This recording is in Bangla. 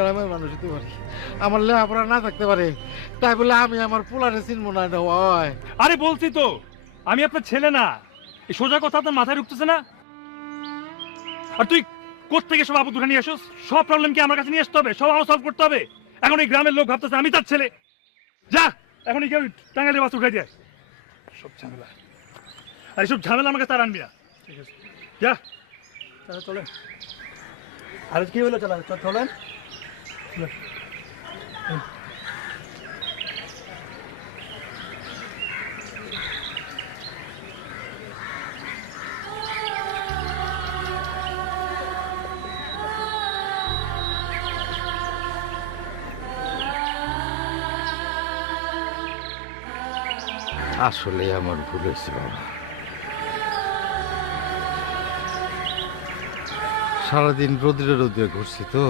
গ্রামের মানুষ হতে পারি, আমার লেখাপড়া না থাকতে পারে, তাই বলে আমি আমার পোলারে চিনবো না? এটা হয়? আরে বলছি তো আমি আপনার ছেলে না। এই সোজা কথা আপনার মাথায় ঢুকতেছে না? আর তুই কোত্থেকে সব আপদ উঠে নিয়ে আসোস? সব প্রবলেম কি আমার কাছে নিয়ে আসতে হবে? সব আমার সলভ করতে হবে? এখন এই গ্রামের লোক ভাবতেছে আমি তার ছেলে। যা এখন কেউ টাঙ্গাইলের বাস উঠাই দিয়ে আয়। সব ঝামেলা, আর এইসব ঝামেলা আমাকে তার আনবি না। ঠিক আছে যা, তাহলে চলেন। আর কি হলো, চলেন চলেন। আসলে আমার ভুল হয়েছে বাবা, সারাদিন রোদ্রে রোদ্রে ঘুরছি তো।